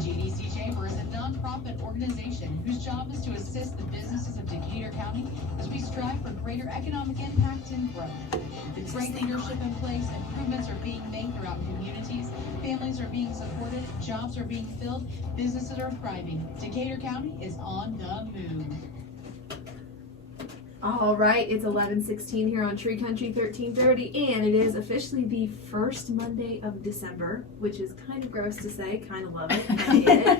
GDC Chamber is a nonprofit organization whose job is to assist the businesses of Decatur County as we strive for greater economic impact and growth. With great leadership in place, improvements are being made throughout communities, families are being supported, jobs are being filled, businesses are thriving. Decatur County is on the move. All right, it's 11:16 here on Tree Country 1330, and it is officially the first Monday of December, which is kind of gross to say, kind of love it, I hate it,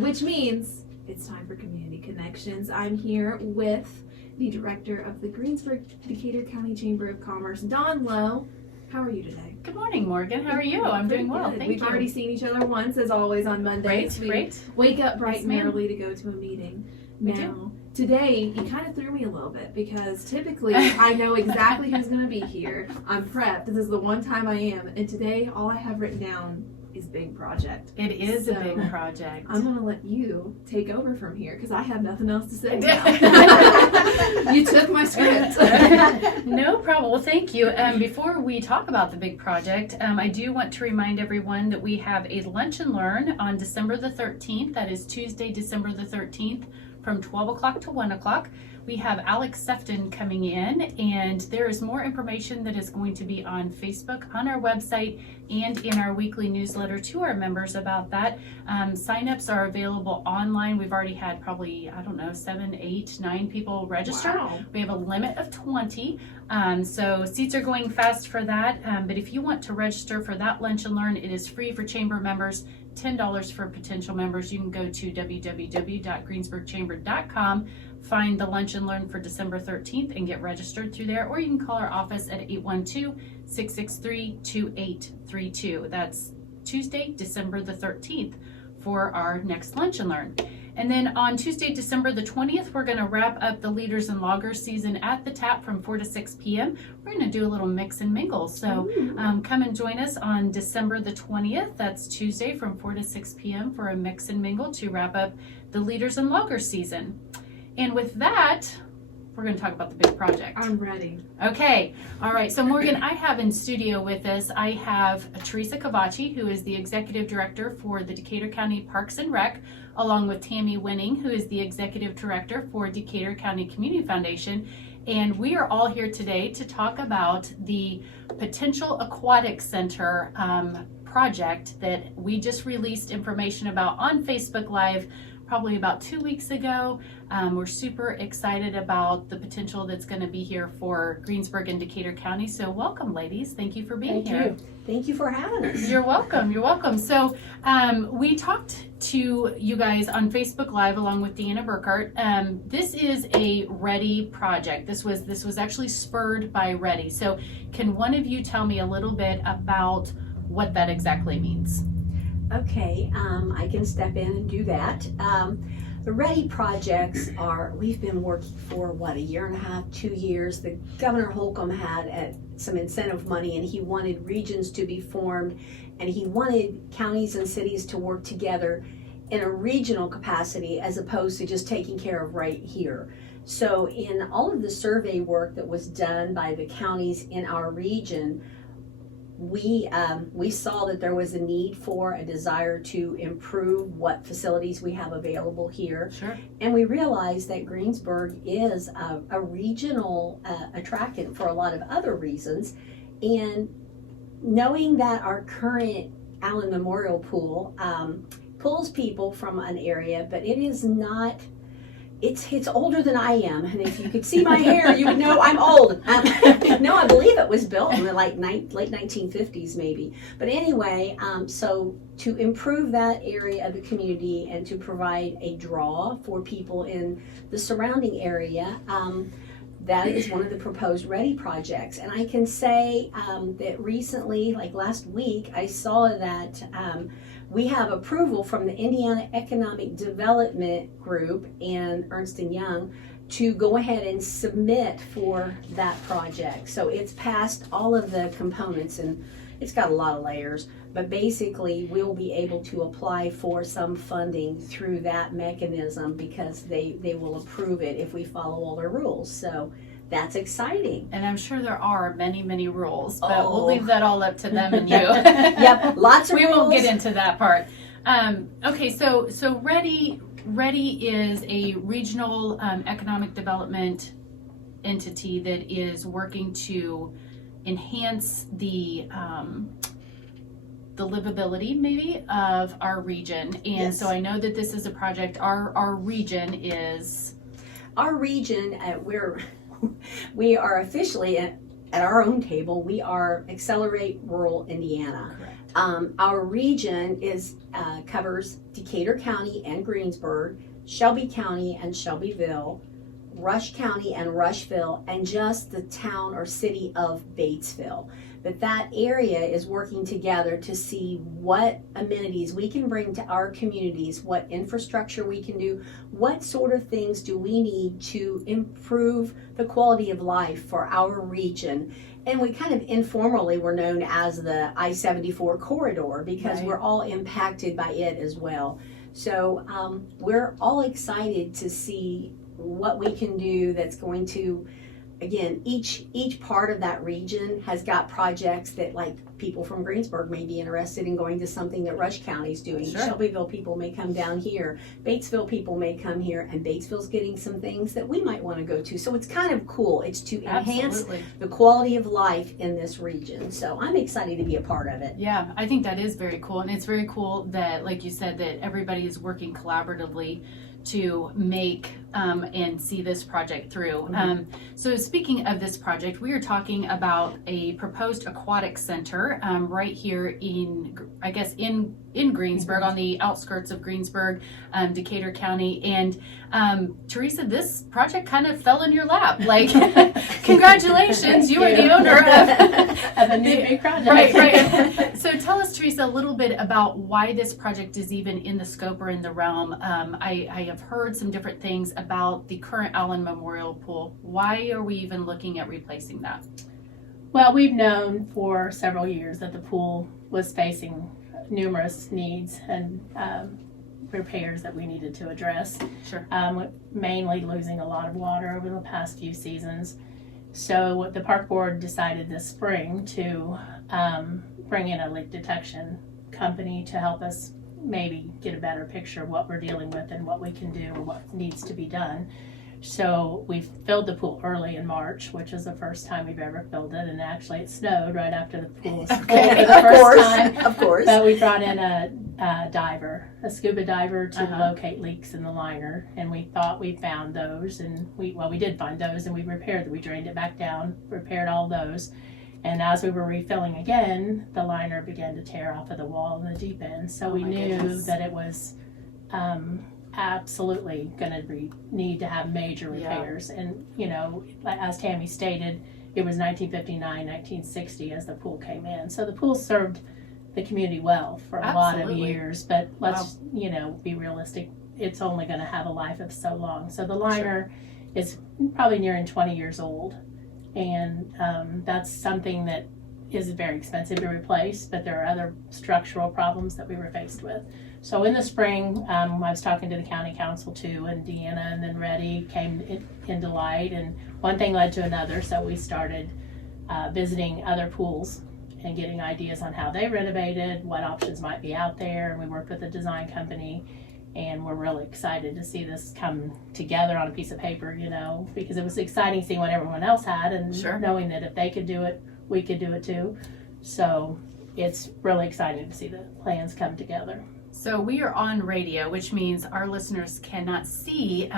which means it's time for Community Connections. I'm here with the director of the Greensburg Decatur County Chamber of Commerce, Dawn Lowe. How are you today? Good morning, Morgan. How are you? I'm doing well. Thank We've you. already seen each other once, as always, on Mondays. Great. Wake up bright and Yes, ma'am. early to go to a meeting. We Now, today, you kind of threw me a little bit because typically I know exactly who's going to be here. I'm prepped. This is the one time I am. And today, all I have written down is big project. It is So, a big project. I'm going to let you take over from here because I have nothing else to say now. You took my script. No problem. Well, thank you. Before we talk about the big project, I do want to remind everyone that we have a lunch and learn on December the 13th. That is Tuesday, December the 13th. From 12 o'clock to 1 o'clock. We have Alex Sefton coming in, and there is more information that is going to be on Facebook, on our website, and in our weekly newsletter to our members about that. Sign-ups are available online. We've already had probably, 7, 8, 9 people register. Wow. We have a limit of 20, so seats are going fast for that. But if you want to register for that lunch and learn, it is free for chamber members. $10 for potential members. You can go to www.greensburgchamber.com, find the lunch and learn for December 13th and get registered through there, or you can call our office at 812-663-2832. That's Tuesday, December the 13th for our next lunch and learn. And then on Tuesday, December the 20th, we're going to wrap up the Leaders and Loggers season at the Tap from 4 to 6 p.m. We're going to do a little mix and mingle. So come and join us on December the 20th. That's Tuesday from 4 to 6 p.m. for a mix and mingle to wrap up the Leaders and Loggers season. And with that, we're going to talk about the big project. I'm ready. Okay. All right. So Morgan, I have in studio with us, I have Teresa Cavacci, who is the Executive Director for the Decatur County Parks and Rec, along with Tammy Winning, who is the Executive Director for Decatur County Community Foundation. And we are all here today to talk about the potential Aquatic Center project that we just released information about on Facebook Live probably about 2 weeks ago. We're super excited about the potential that's going to be here for Greensburg and Decatur County. So welcome, ladies. Thank you for being here. Thank you for having us. You're welcome. You're welcome. So we talked to you guys on Facebook Live along with Deanna Burkhart. This is a READY project. This was actually spurred by READY. So can one of you tell me a little bit about what that exactly means? Okay, I can step in and do that. The READY projects we've been working for, a year and a half, 2 years. The Governor Holcomb had some incentive money, and he wanted regions to be formed, and he wanted counties and cities to work together in a regional capacity as opposed to just taking care of right here. So in all of the survey work that was done by the counties in our region, we saw that there was a need for a desire to improve what facilities we have available here. Sure. And we realized that Greensburg is a regional attractant for a lot of other reasons. And knowing that our current Allen Memorial Pool pulls people from an area, but it is not, it's older than I am, and if you could see my hair, you would know I'm old. No, I believe it was built in the late 1950s maybe. But anyway, so to improve that area of the community and to provide a draw for people in the surrounding area, that is one of the proposed READY projects. And I can say that recently, like last week, I saw that we have approval from the Indiana Economic Development Group and Ernst & Young to go ahead and submit for that project. So it's passed all of the components, and it's got a lot of layers, but basically we'll be able to apply for some funding through that mechanism because they will approve it if we follow all their rules. So that's exciting. And I'm sure there are many, many rules, but we'll leave that all up to them and you. Yep, lots of we rules. won't get into that part. Okay, so Ready is a regional economic development entity that is working to enhance the livability maybe of our region. And Yes. so I know that this is a project, our region is. Our region, we are officially at our own table, we are Accelerate Rural Indiana. Correct. Our region covers Decatur County and Greensburg, Shelby County and Shelbyville, Rush County and Rushville, and just the town or city of Batesville. But that area is working together to see what amenities we can bring to our communities, what infrastructure we can do, what sort of things do we need to improve the quality of life for our region. And we kind of informally were known as the I-74 corridor because Right. we're all impacted by it as well. So we're all excited to see what we can do that's going to, again, each part of that region has got projects that, like, people from Greensburg may be interested in going to something that Rush County's doing. Sure. Shelbyville people may come down here. Batesville people may come here, and Batesville's getting some things that we might want to go to. So it's kind of cool. It's to enhance Absolutely. the quality of life in this region. So I'm excited to be a part of it. Yeah, I think that is very cool. And it's very cool that, like you said, that everybody is working collaboratively to make and see this project through. So speaking of this project, we are talking about a proposed aquatic center right here in Greensburg, on the outskirts of Greensburg, Decatur County. And Teresa, this project kind of fell in your lap. Like, congratulations, you are the owner of a new big project. Right. So tell us, Teresa, a little bit about why this project is even in the scope or in the realm. I have heard some different things about the current Allen Memorial Pool. Why are we even looking at replacing that? Well, we've known for several years that the pool was facing numerous needs and repairs that we needed to address. Sure. Mainly losing a lot of water over the past few seasons. So the park board decided this spring to bring in a leak detection company to help us maybe get a better picture of what we're dealing with and what we can do and what needs to be done. So we filled the pool early in March, which is the first time we've ever filled it, and actually it snowed right after the pool was full for the first time. Of course. But we brought in a scuba diver to Uh-huh. locate leaks in the liner, and we thought we found those, and we did find those, and we drained it back down, repaired all those. And as we were refilling again, the liner began to tear off of the wall in the deep end. So we my knew goodness. that it was absolutely going to need to have major repairs. And, you know, as Tammy stated, it was 1959, 1960 as the pool came in. So the pool served the community well for a lot of Absolutely. years. But let's, be realistic. It's only going to have a life of so long. So the liner is probably nearing 20 years old. And that's something that is very expensive to replace, but there are other structural problems that we were faced with. So in the spring, I was talking to the county council too, and Deanna and then Reddy came into light, and one thing led to another. So we started visiting other pools and getting ideas on how they renovated, what options might be out there, and we worked with a design company. And we're really excited to see this come together on a piece of paper, because it was exciting seeing what everyone else had and Sure. knowing that if they could do it, we could do it too. So it's really exciting to see the plans come together. So we are on radio, which means our listeners cannot see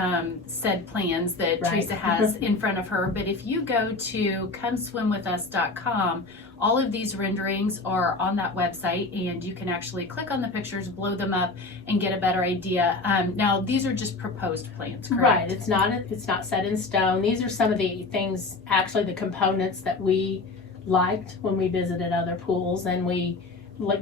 said plans that Right. Teresa has in front of her. But if you go to comeswimwithus.com, all of these renderings are on that website, and you can actually click on the pictures, blow them up, and get a better idea. Now, these are just proposed plans, correct? Right. It's not set in stone. These are some of the things, actually the components that we liked when we visited other pools, and we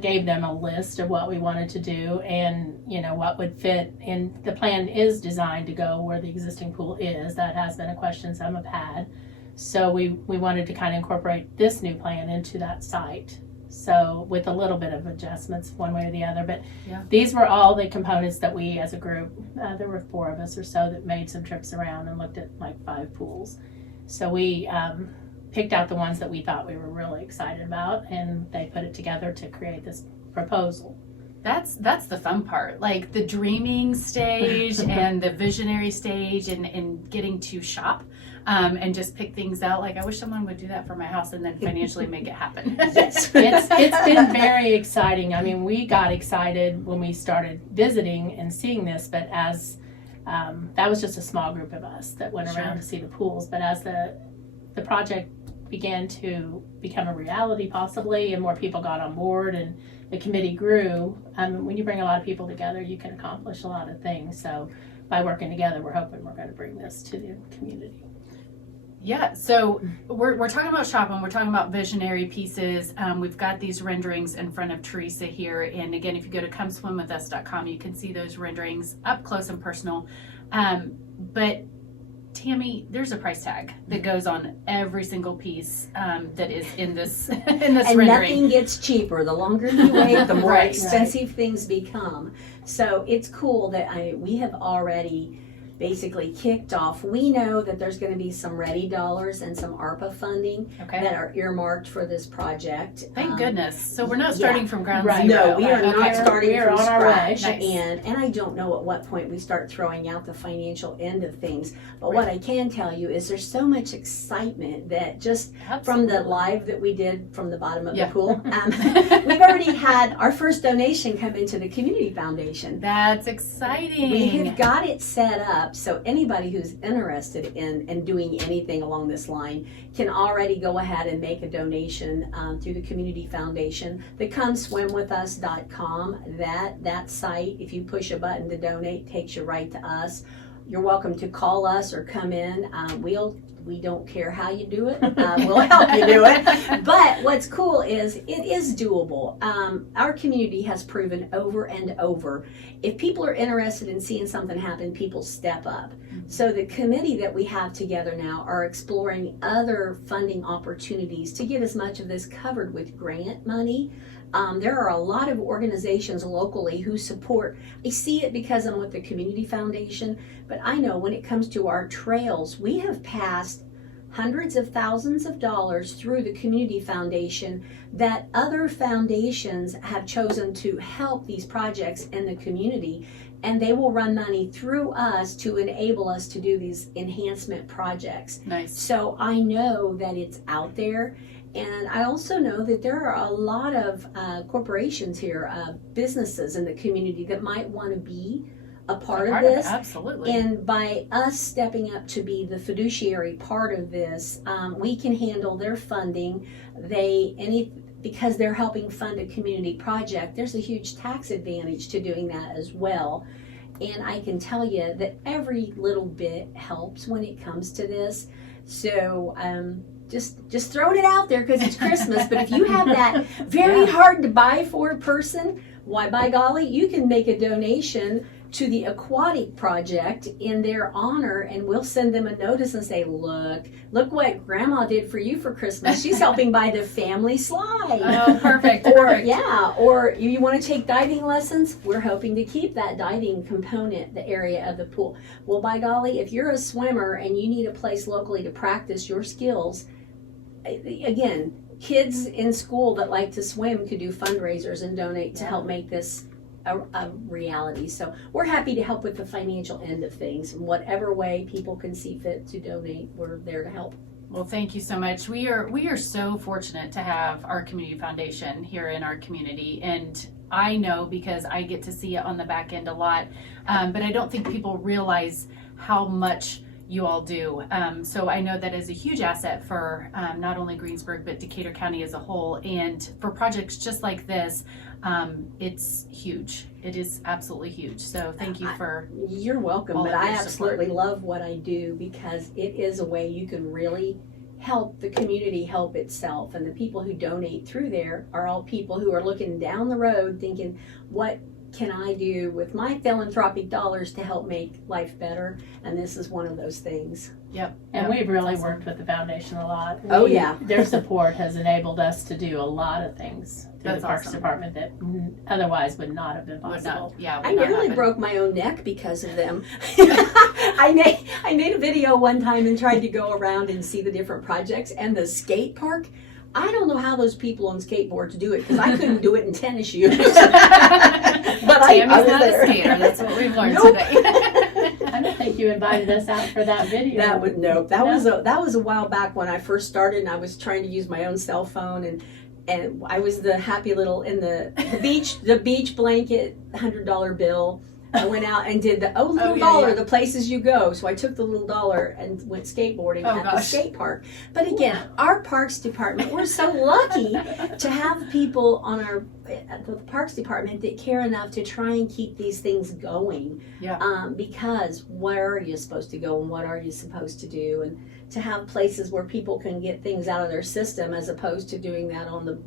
gave them a list of what we wanted to do and what would fit. And the plan is designed to go where the existing pool is. That has been a question some have had. So we wanted to kind of incorporate this new plan into that site. So with a little bit of adjustments one way or the other. But these were all the components that we as a group, there were 4 of us or so that made some trips around and looked at like 5 pools. So we picked out the ones that we thought we were really excited about, and they put it together to create this proposal. That's the fun part, like the dreaming stage and the visionary stage, and getting to shop and just pick things out. Like, I wish someone would do that for my house and then financially make it happen. Yes. It's been very exciting. I mean, we got excited when we started visiting and seeing this, but as that was just a small group of us that went around to see the pools. But as the project began to become a reality, possibly, and more people got on board and the committee grew, when you bring a lot of people together, you can accomplish a lot of things. So by working together, we're hoping we're going to bring this to the community. Yeah, so we're talking about shopping, we're talking about visionary pieces. We've got these renderings in front of Teresa here, and again, if you go to comeswimwithus.com, you can see those renderings up close and personal. But Tammy, there's a price tag that goes on every single piece that is in this And rendering. nothing gets cheaper. The longer you wait, the more Right. expensive things become. So it's cool that we have already basically kicked off. We know that there's going to be some ready dollars and some ARPA funding Okay. that are earmarked for this project. Thank goodness. So we're not starting from ground Right. zero. No, we are not Okay. starting We are from on our way. scratch, Nice. and I don't know at what point we start throwing out the financial end of things. But what I can tell you is there's so much excitement that just from the live that we did from the bottom of Yeah. the pool, we've already had our first donation come into the community foundation. That's exciting. We have got it set up so anybody who's interested in doing anything along this line can already go ahead and make a donation through the community foundation. The comeswimwithus.com, that site, if you push a button to donate, takes you right to us. You're welcome to call us or come in. We don't care how you do it. We'll help you do it. But what's cool is it is doable. Our community has proven over and over, if people are interested in seeing something happen, people step up. So the committee that we have together now are exploring other funding opportunities to get as much of this covered with grant money. There are a lot of organizations locally who support. I see it because I'm with the Community Foundation, but I know when it comes to our trails, we have passed hundreds of thousands of dollars through the Community Foundation that other foundations have chosen to help these projects in the community, and they will run money through us to enable us to do these enhancement projects. Nice. So I know that it's out there. And I also know that there are a lot of corporations here, businesses in the community that might want to be a part of this. Absolutely. And by us stepping up to be the fiduciary part of this, we can handle their funding. Because they're helping fund a community project, there's a huge tax advantage to doing that as well. And I can tell you that every little bit helps when it comes to this. So just throwing it out there because it's Christmas. But if you have that very hard to buy for person, why, by golly, you can make a donation to the Aquatic project in their honor, and we'll send them a notice and say, look what Grandma did for you for Christmas. She's helping buy the family slide. Oh, perfect. Or you want to take diving lessons, we're hoping to keep that diving component the area of the pool. Well, by golly, if you're a swimmer and you need a place locally to practice your skills, again, kids in school that like to swim could do fundraisers and donate to help make this a reality. So we're happy to help with the financial end of things. In whatever way people can see fit to donate, we're there to help. Well, thank you so much. We are so fortunate to have our community foundation here in our community, and I know because I get to see it on the back end a lot, but I don't think people realize how much you all do. So I know that is a huge asset for not only Greensburg, but Decatur County as a whole. And for projects just like this, it's huge. It is absolutely huge. So thank you for... You're welcome, all but of I your absolutely support. love what I do because it is a way you can really help the community help itself. And the people who donate through there are all people who are looking down the road thinking, what can I do with my philanthropic dollars to help make life better? And this is one of those things. Yep. And Yep, we've really that's awesome. worked with the foundation a lot. Oh, yeah. Their support has enabled us to do a lot of things through That's the Parks awesome. Department that otherwise would not have been Would possible. not, yeah, would I not nearly happen. broke my own neck because of them. I made a video one time and tried to go around and see the different projects and the skate park. I don't know how those people on skateboards do it because I couldn't do it in tennis shoes. But I Tammy's was not there. a skater. That's what we've learned Nope. today. I don't think you invited us out for that video. That was a while back when I first started, and I was trying to use my own cell phone, and I was the happy little in the beach blanket $100 bill. I went out and did the little dollar, the places you go. So I took the little dollar and went skateboarding at the skate park. But again, our parks department, we're so lucky to have people on the parks department that care enough to try and keep these things going. Yeah. Because where are you supposed to go and what are you supposed to do? And to have places where people can get things out of their system as opposed to doing that on the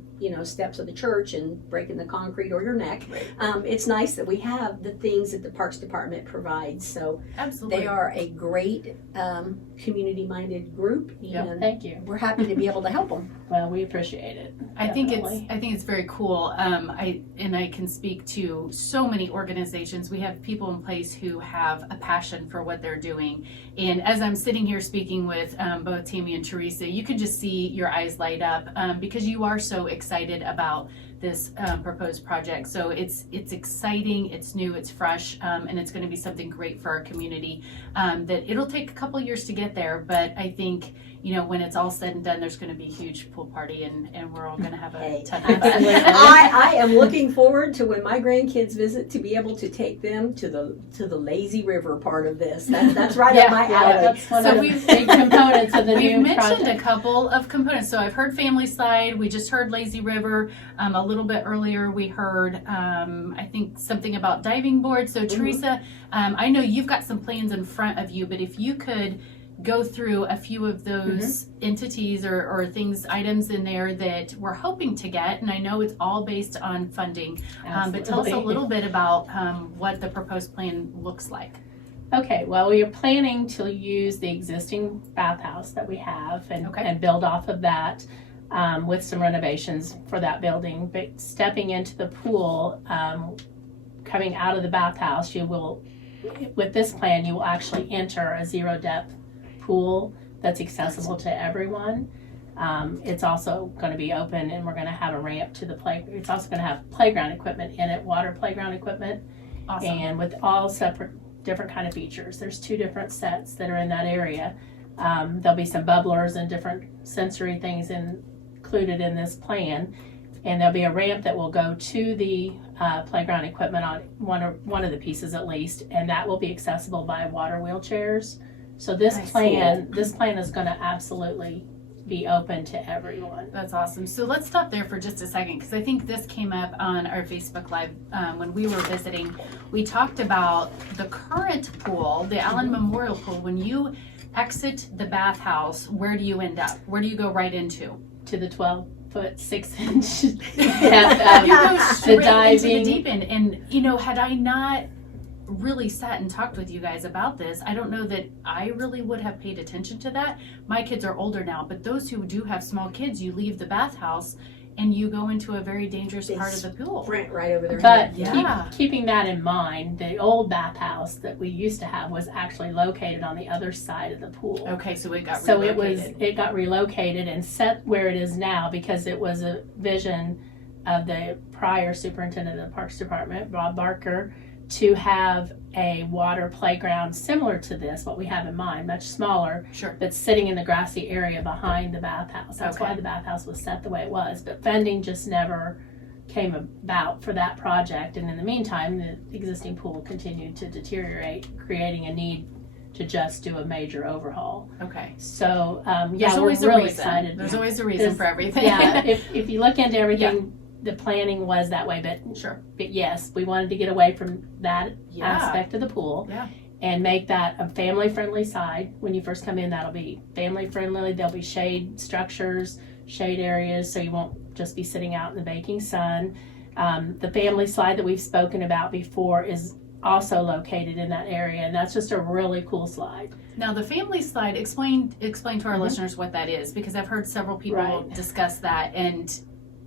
steps of the church and breaking the concrete or your neck. Right. It's nice that we have the things that the Parks Department provides. So Absolutely. they are a great community-minded group. Yep. And Thank you. we're happy to be able to help them. Well, we appreciate it. I think Definitely. it's very cool. I can speak to so many organizations. We have people in place who have a passion for what they're doing. And as I'm sitting here speaking with both Tammy and Teresa, you can just see your eyes light up because you are so excited about this proposed project. So it's exciting, it's new, it's fresh, and it's going to be something great for our community. That it'll take a couple years to get there, but I think when it's all said and done, there's going to be a huge pool party, and we're all going to have a ton of fun. I am looking forward to when my grandkids visit to be able to take them to the lazy river part of this. That's right up my alley. That's one So of the big components of the We've new mentioned project. a couple of components. So I've heard Family Slide. We just heard Lazy River. A little bit earlier, we heard, I think, something about diving boards. So Teresa, I know you've got some plans in front of you, but if you could go through a few of those entities or items in there that we're hoping to get, and I know it's all based on funding, but tell us a little bit about what the proposed plan looks like. Okay, well, we are planning to use the existing bathhouse that we have and build off of that with some renovations for that building. But stepping into the pool, coming out of the bathhouse, with this plan, you will actually enter a zero depth pool that's accessible to everyone. It's also going to be open, and we're going to have a ramp to the play. It's also going to have playground equipment in it, water playground equipment, and with all separate different kind of features. There's 2 different sets that are in that area. There'll be some bubblers and different sensory things included in this plan, and there'll be a ramp that will go to the playground equipment on one of the pieces at least, and that will be accessible by water wheelchairs. So this plan is going to absolutely be open to everyone. That's awesome. So let's stop there for just a second, because I think this came up on our Facebook Live when we were visiting. We talked about the current pool, the Allen Memorial Pool. When you exit the bathhouse, where do you end up? Where do you go right into? To the 12-foot 6-inch You go straight into the diving. deep end. And had I not really sat and talked with you guys about this, I don't know that I really would have paid attention to that. My kids are older now, but those who do have small kids, you leave the bathhouse and you go into a very dangerous part of the pool. Right over there. But keeping that in mind, the old bathhouse that we used to have was actually located on the other side of the pool. Okay, so it got So relocated. it got relocated and set where it is now because it was a vision of the prior superintendent of the Parks Department, Rob Barker, to have a water playground similar to this, what we have in mind, much smaller, but sitting in the grassy area behind the bathhouse. That's why the bathhouse was set the way it was. But funding just never came about for that project. And in the meantime, the existing pool continued to deteriorate, creating a need to just do a major overhaul. Okay. So, we're really excited. There's always a reason for everything. Yeah, if you look into everything, the planning was that way, but yes, we wanted to get away from that aspect of the pool and make that a family-friendly side. When you first come in, that'll be family-friendly. There'll be shade structures, shade areas, so you won't just be sitting out in the baking sun. The family slide that we've spoken about before is also located in that area, and that's just a really cool slide. Now, the family slide, explain to our listeners what that is, because I've heard several people discuss that, and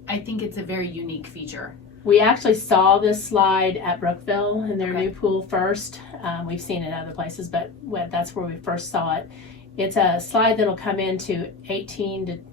I think it's a very unique feature. We actually saw this slide at Brookville in their new pool first. We've seen it in other places, but that's where we first saw it. It's a slide that'll come into 18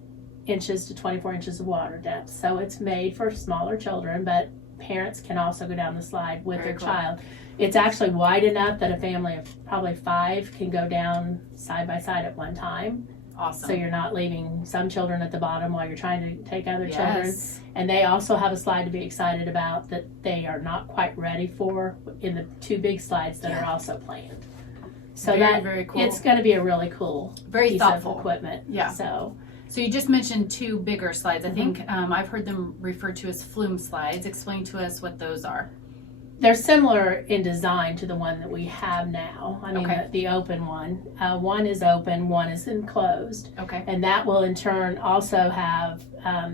inches to 24 inches of water depth. So it's made for smaller children, but parents can also go down the slide with Very their cool. child. It's actually wide enough that a family of probably 5 can go down side by side at one time. Awesome. So you're not leaving some children at the bottom while you're trying to take other children. Yes. And they also have a slide to be excited about that they are not quite ready for in the 2 big slides that are also planned. So Very cool. it's going to be a really cool Very piece thoughtful of equipment. Yeah. So So you just mentioned 2 bigger slides. I think I've heard them referred to as flume slides. Explain to us what those are. they're similar in design to the one that we have now. I mean, Okay. the open one. One is open, one is enclosed. Okay. And that will in turn also have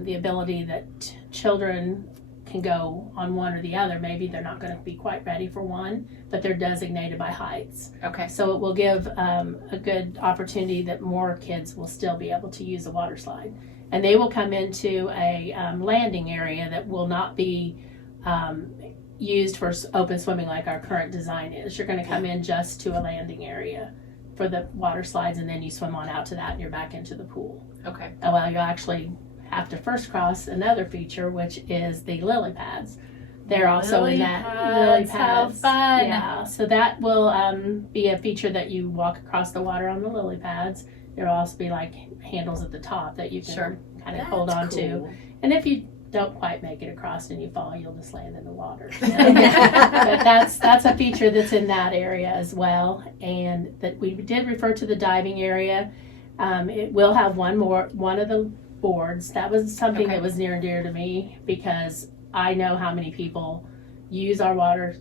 the ability that children can go on one or the other. Maybe they're not going to be quite ready for one, but they're designated by heights. Okay. So it will give a good opportunity that more kids will still be able to use a water slide. And they will come into a landing area that will not be used for open swimming like our current design is. You're going to come in just to a landing area for the water slides, and then you swim on out to that and you're back into the pool. Okay. Well, you actually have to first cross another feature, which is the lily pads. They're also in that lily pads. How fun. Yeah, so that will be a feature that you walk across the water on the lily pads. There will also be like handles at the top that you can kind of hold on to. And if you don't quite make it across and you fall, you'll just land in the water. So, but that's a feature that's in that area as well. And that we did refer to the diving area. It will have one of the boards. That was something that was near and dear to me because I know how many people use our water,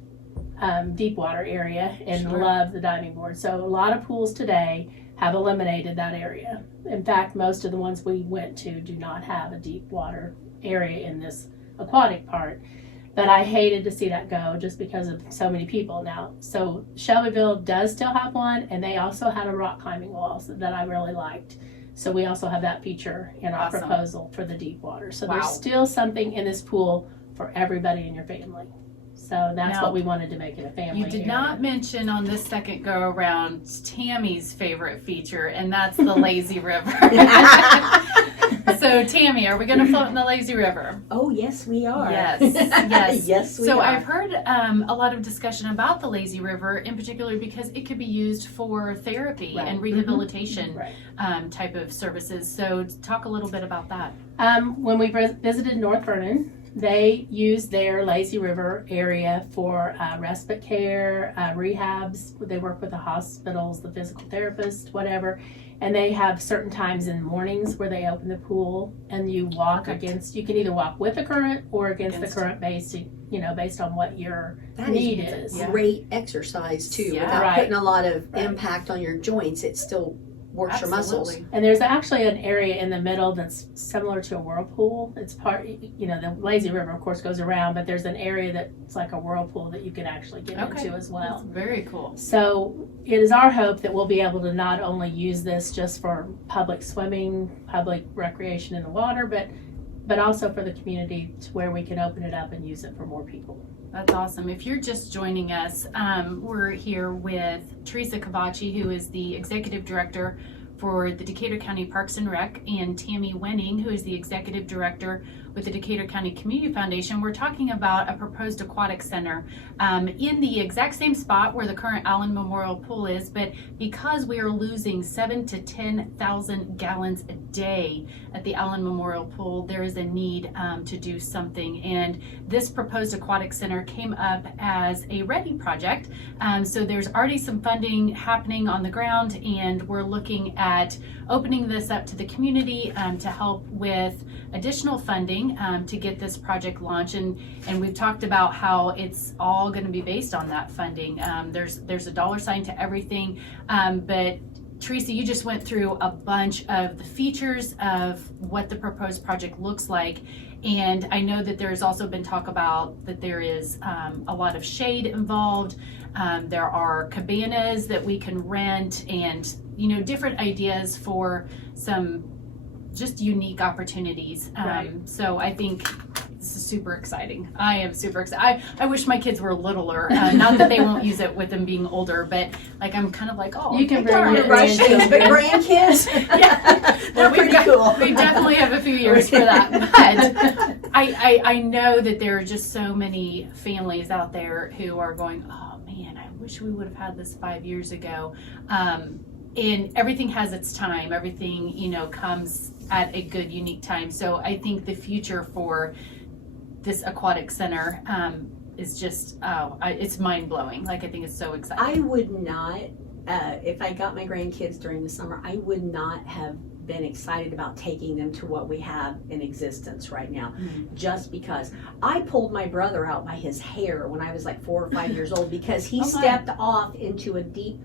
deep water area and love the diving board. So a lot of pools today have eliminated that area. In fact, most of the ones we went to do not have a deep water area in this aquatic part. But I hated to see that go just because of so many people now. So Shelbyville does still have one, and they also had a rock climbing wall that I really liked. So we also have that feature in our proposal for the deep water. So there's still something in this pool for everybody in your family. So that's what we wanted to make it a family. You did not mention on this second go around Tammy's favorite feature, and that's the lazy river. So Tammy, are we going to float in the lazy river? Oh, yes, we are. Yes, yes. Yes, we so are. I've heard a lot of discussion about the lazy river, in particular because it could be used for therapy and rehabilitation type of services. So talk a little bit about that. When we visited North Vernon, they use their lazy river area for respite care, rehabs. They work with the hospitals, the physical therapist, whatever. And they have certain times in the mornings where they open the pool and you walk against, you can either walk with the current or against the current based on what your need is. Great exercise too. Without putting a lot of impact on your joints, it still works your muscles. And there's actually an area in the middle that's similar to a whirlpool. It's part, the lazy river of course goes around, but there's an area that's like a whirlpool that you can actually get into as well. That's very cool. So it is our hope that we'll be able to not only use this just for public swimming, public recreation in the water, but also for the community to where we can open it up and use it for more people. That's awesome. If you're just joining us, we're here with Teresa Cavacci, who is the Executive Director for the Decatur County Parks and Rec, and Tammy Winning, who is the Executive Director with the Decatur County Community Foundation. We're talking about a proposed aquatic center in the exact same spot where the current Allen Memorial Pool is, but because we are losing 7,000 to 10,000 gallons a day at the Allen Memorial Pool, there is a need to do something. And this proposed aquatic center came up as a ready project. So there's already some funding happening on the ground, and we're looking at opening this up to the community to help with additional funding to get this project launched. And we've talked about how it's all going to be based on that funding. There's a dollar sign to everything, but Teresa, you just went through a bunch of the features of what the proposed project looks like. And I know that there's also been talk about that there is a lot of shade involved. There are cabanas that we can rent, and different ideas for some just unique opportunities. So I think This is super exciting. I am super excited. I wish my kids were littler. Not that they won't use it with them being older, but like I'm kind of like, oh, You can bring Don't your rush things, but grandkids. grandkids, Yeah. they're we've pretty got- cool. We definitely have a few years for that. But I know that there are just so many families out there who are going, oh man, I wish we would have had this 5 years ago. And everything has its time. Everything, comes at a good, unique time. So I think the future for this aquatic center is just, it's mind blowing. Like, I think it's so exciting. I would not, if I got my grandkids during the summer, I would not have been excited about taking them to what we have in existence right now, just because I pulled my brother out by his hair when I was like 4 or 5 years old because he stepped off into a deep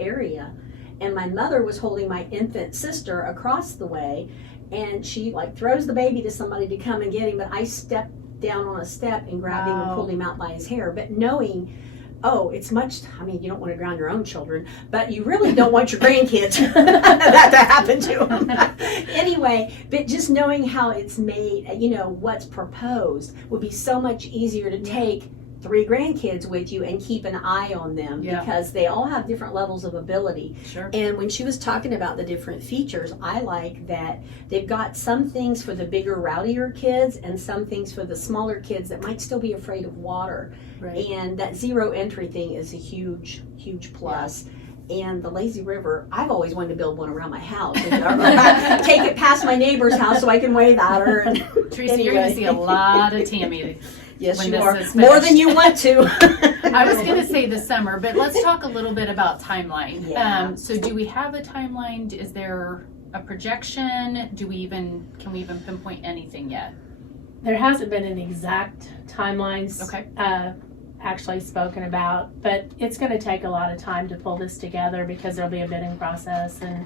area, and my mother was holding my infant sister across the way, and she like throws the baby to somebody to come and get him, but I stepped down on a step and grabbed him and pulled him out by his hair. But knowing, you don't want to drown your own children, but you really don't want your grandkids that to happen to them. Anyway, but just knowing how it's made, what's proposed would be so much easier to take 3 grandkids with you and keep an eye on them because they all have different levels of ability. Sure. And when she was talking about the different features, I like that they've got some things for the bigger, rowdier kids and some things for the smaller kids that might still be afraid of water. Right. And that zero entry thing is a huge, huge plus. And the lazy river, I've always wanted to build one around my house. Take it past my neighbor's house so I can wave at her. And Teresa, you're going to see a lot of Tammy. yes, when you this are. is More finished. than you want to. I was going to say the summer, but let's talk a little bit about timeline. Yeah. So do we have a timeline? Is there a projection? Can we even pinpoint anything yet? There hasn't been an exact timelines Okay. actually spoken about, but it's going to take a lot of time to pull this together because there'll be a bidding process and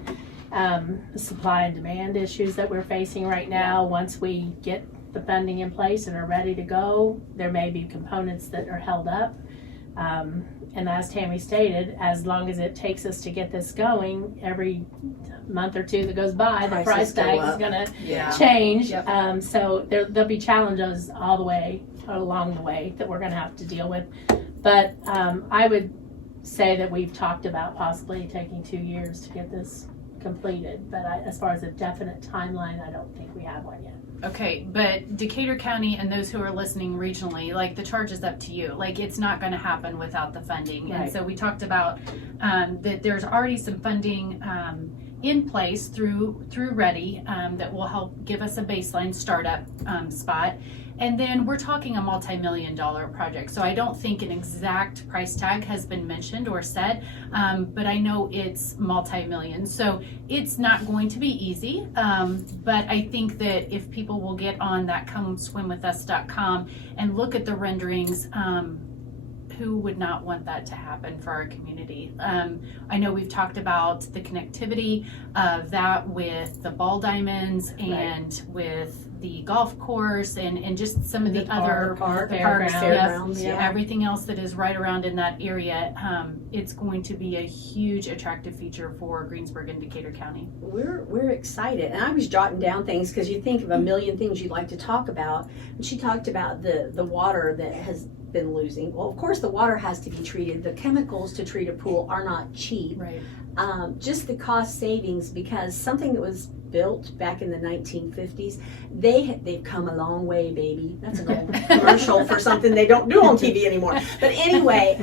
supply and demand issues that we're facing right now. Once we get the funding in place and are ready to go, there may be components that are held up. And as Tammy stated, as long as it takes us to get this going, every month or two that goes by, the price tag is going to change. Yep. So there'll be challenges all the way along the way that we're going to have to deal with. But I would say that we've talked about possibly taking 2 years to get this completed. But as far as a definite timeline, I don't think we have one yet. Okay, but Decatur County and those who are listening regionally, like the charge is up to you. Like it's not going to happen without the funding. Right. And so we talked about that there's already some funding in place through Ready that will help give us a baseline startup spot. And then we're talking a multi-million-dollar project. So I don't think an exact price tag has been mentioned or said, but I know it's multi-million. So it's not going to be easy. But I think that if people will get on that comeswimwithus.com and look at the renderings, who would not want that to happen for our community? I know we've talked about the connectivity of that with the ball diamonds and with the golf course and just some of the other park, parks, fairgrounds, everything else that is right around in that area. It's going to be a huge attractive feature for Greensburg and Decatur County. We're excited, and I was jotting down things because you think of a million things you'd like to talk about. And she talked about the water that has been losing. Well, of course, the water has to be treated. The chemicals to treat a pool are not cheap. Right. Just the cost savings, because something that was built back in the 1950s, they've come a long way, baby. That's an old commercial for something they don't do on TV anymore. But anyway,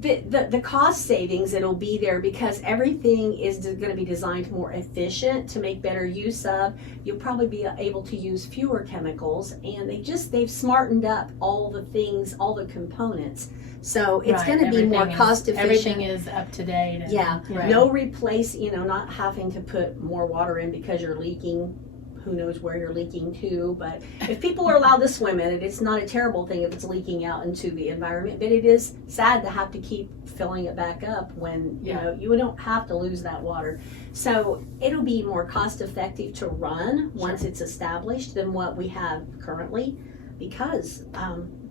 the cost savings that'll be there because everything is going to be designed more efficient to make better use of. You'll probably be able to use fewer chemicals, and they've smartened up all the things, all the components. So it's going to be more cost efficient. Everything is up to date. And, No replace, not having to put more water in because you're leaking. Who knows where you're leaking to, but if people are allowed to swim in it, it's not a terrible thing if it's leaking out into the environment, but it is sad to have to keep filling it back up when, you don't have to lose that water. So it'll be more cost effective to run once it's established than what we have currently, because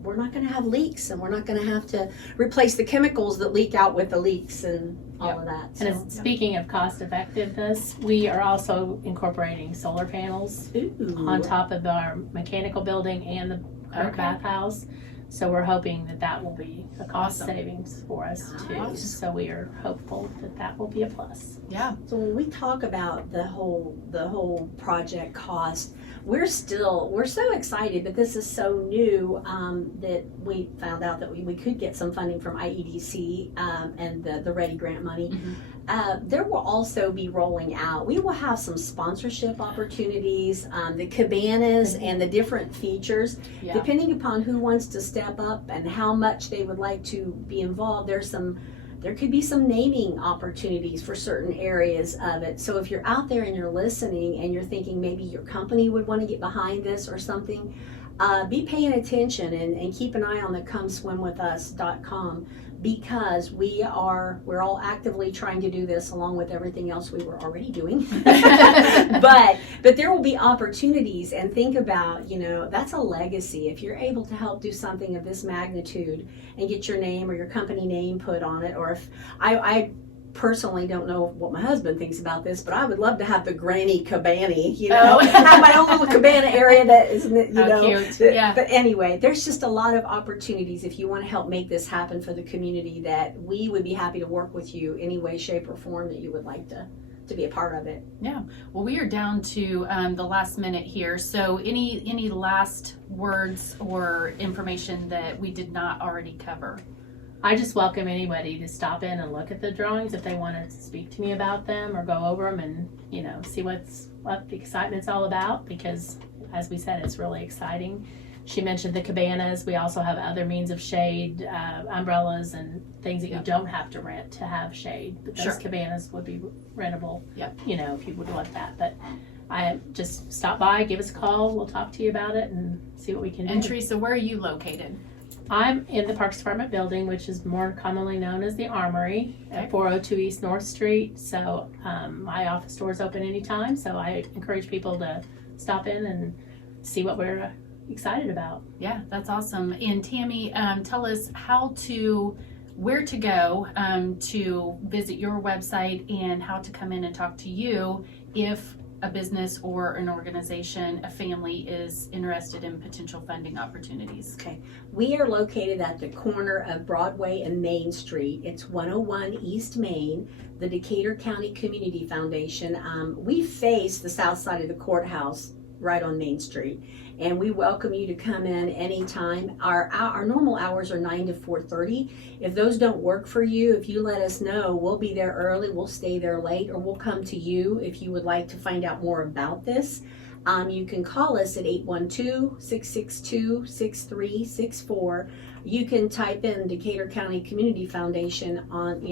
we're not going to have leaks, and we're not going to have to replace the chemicals that leak out with the leaks and all of that. And So. speaking of cost effectiveness, we are also incorporating solar panels Ooh. on top of our mechanical building and the current Okay. bathhouse. So we're hoping that that will be a cost Awesome. savings for us too. Nice. So we are hopeful that that will be a plus. Yeah. So when we talk about the whole project cost, we're so excited that this is so new, that we found out that we could get some funding from IEDC and the Ready Grant money. There will also be rolling out. We will have some sponsorship opportunities, the cabanas and the different features. Yeah. Depending upon who wants to step up and how much they would like to be involved, there could be some naming opportunities for certain areas of it. So if you're out there and you're listening and you're thinking maybe your company would want to get behind this or something, be paying attention and keep an eye on the comeswimwithus.com, because we're all actively trying to do this along with everything else we were already doing. but there will be opportunities, and think about, that's a legacy. If you're able to help do something of this magnitude and get your name or your company name put on it, or if I personally don't know what my husband thinks about this, but I would love to have the granny cabana, have my own little cabana area that is, Cute. Yeah. But anyway, there's just a lot of opportunities if you want to help make this happen for the community, that we would be happy to work with you any way, shape, or form that you would like to be a part of it. Yeah. Well, we are down to the last minute here. So any last words or information that we did not already cover? I just welcome anybody to stop in and look at the drawings if they want to speak to me about them or go over them and, see what the excitement's all about, because as we said, it's really exciting. She mentioned the cabanas. We also have other means of shade, umbrellas and things that you don't have to rent to have shade. But those Sure. cabanas would be rentable, Yep. If you would want that. But I just stop by, give us a call. We'll talk to you about it and see what we can And do. Teresa, where are you located? I'm in the Parks Department building, which is more commonly known as the Armory at 402 East North Street. So my office door is open anytime. So I encourage people to stop in and see what we're excited about. Yeah, that's awesome. And Tammy, tell us where to go to visit your website and how to come in and talk to you if a business or an organization, a family is interested in potential funding opportunities. Okay. We are located at the corner of Broadway and Main Street. It's 101 East Main, the Decatur County Community Foundation. We face the south side of the courthouse right on Main Street, and we welcome you to come in anytime. Our normal hours are 9 to 4:30. If those don't work for you, if you let us know, we'll be there early, we'll stay there late, or we'll come to you if you would like to find out more about this. You can call us at 812-662-6364. You can type in Decatur County Community Foundation on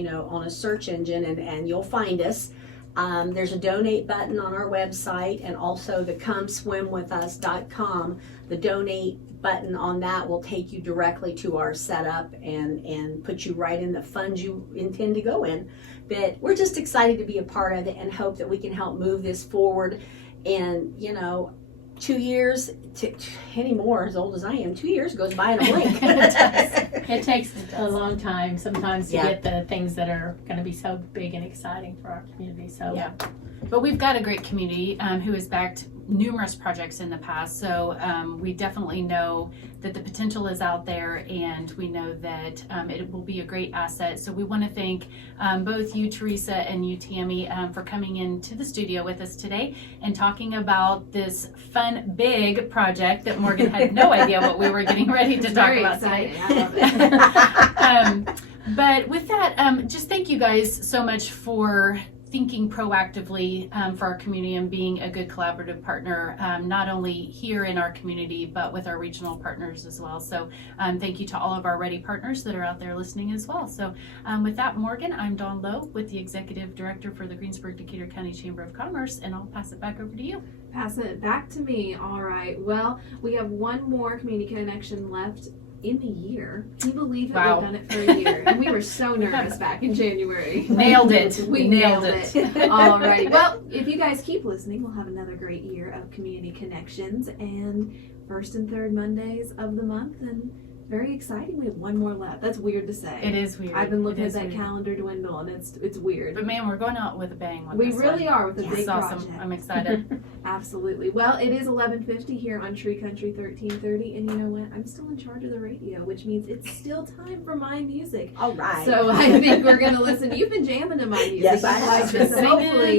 a search engine and you'll find us. There's a donate button on our website, and also the comeswimwithus.com. The donate button on that will take you directly to our setup and put you right in the funds you intend to go in. But we're just excited to be a part of it and hope that we can help move this forward. And 2 years, any more as old as I am, 2 years goes by in a blink. It takes a long time sometimes to Yeah. get the things that are going to be so big and exciting for our community. So Yeah. But we've got a great community who has backed numerous projects in the past. So we definitely know that the potential is out there, and we know that it will be a great asset. So we want to thank both you, Teresa, and you, Tammy, for coming into the studio with us today and talking about this fun, big project that Morgan had no idea what we were getting ready to talk Very about exciting. today. I love it. But with that, just thank you guys so much for thinking proactively for our community and being a good collaborative partner, not only here in our community, but with our regional partners as well. So thank you to all of our Ready partners that are out there listening as well. So with that, Morgan, I'm Dawn Lowe with the Executive Director for the Greensburg Decatur County Chamber of Commerce, and I'll pass it back over to you. Pass it back to me. All right. Well, we have one more community connection left in the year. Can you believe that Wow. we've done it for a year? And we were so nervous back in January. Nailed it. We Nailed nailed it. Alrighty. Well, if you guys keep listening, we'll have another great year of community connections and first and third Mondays of the month. And very exciting. We have one more left. That's weird to say. It is weird. I've been looking It at is that weird. calendar dwindle, and it's weird. But man, we're going out with a bang with We this really one. are with a This big is awesome. project. I'm excited. Absolutely. Well, it is 11:50 here on Tree Country 1330, and you know what? I'm still in charge of the radio, which means it's still time for my music. All right. So I think we're gonna listen. You've been jamming to my music. Yes, I You've liked have. it, so hopefully